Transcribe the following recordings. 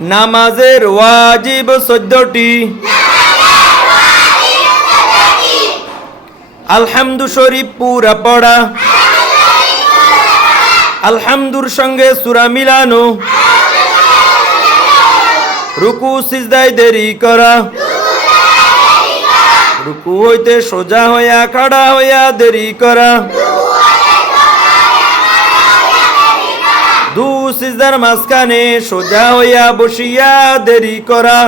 নামাজের ওয়াজিব চোদ্দটি। আলহামদু শরীফ পুরা পড়া। আলহামদুর সঙ্গে সুরা মিলানো। রুকু, সিজদায় দেরি করা। রুকু হইতে সোজা হইয়া খাড়া হইয়া দেরি করা। সিজদার মাঝখানে সোজা হইয়া বসিয়া দেরি করা।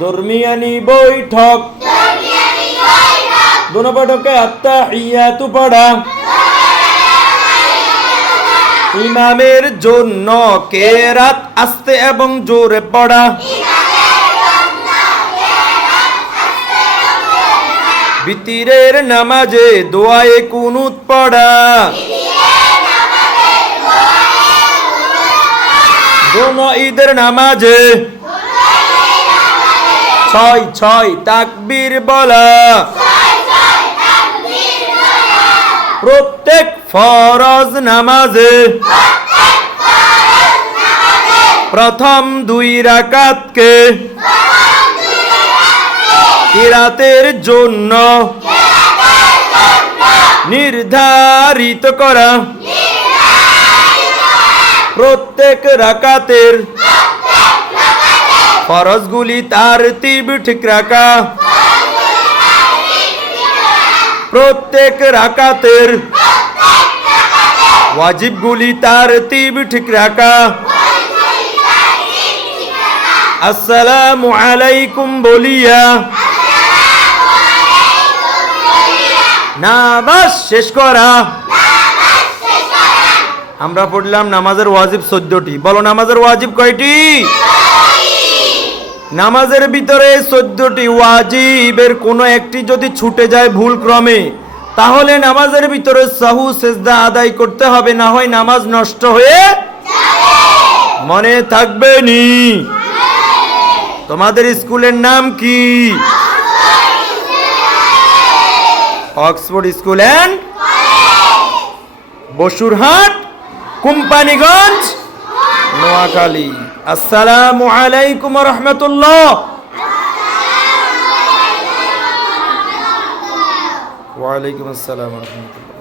দরমিয়ানি বৈঠক। দোনো বৈঠকে আত্মা হিয়াতু পড়া। ইমামের জন্য কেরাত আস্তে এবং জোরে পড়া। বিতিরের নামাজে দোয়ায়ে কুনুত পড়া। দোনো ঈদের নামাজে ছয় ছয় তাকবীর বলা। প্রত্যেক ফরজ নামাজে প্রথম দুই রাকাতকে কিরাতের জন্য নির্ধারিত করা। প্রত্যেক রাকাতের ফরজগুলি তার তীব ঠিক রাখা। প্রত্যেক রাকাতের ওয়াজিবগুলি তার তীব ঠিক রাখা। আসসালামু আলাইকুম বলিয়া নামাজ শেষ করা। আমরা পড়লাম নামাজের ওয়াজিব চোদ্দটি। বলো নামাজের ওয়াজিব কয়টি? নামাজের ভিতরে চোদ্দটি ওয়াজিবের কোনো একটি যদি ছুটে যায় ভুল ক্রমে তাহলে নামাজের ভিতরে সাহু, সেজদা আদায় করতে হবে, না হয় নামাজ নষ্ট হয়ে মনে থাকবে নি? তোমাদের স্কুলের নাম কি? Oxford school and Basurhat Companiganj Noakhali. আসসালামু আলাইকুম রহমতুল্লাহ। ওয়ালাইকুম আসসালাম রহমতুল্লাহ।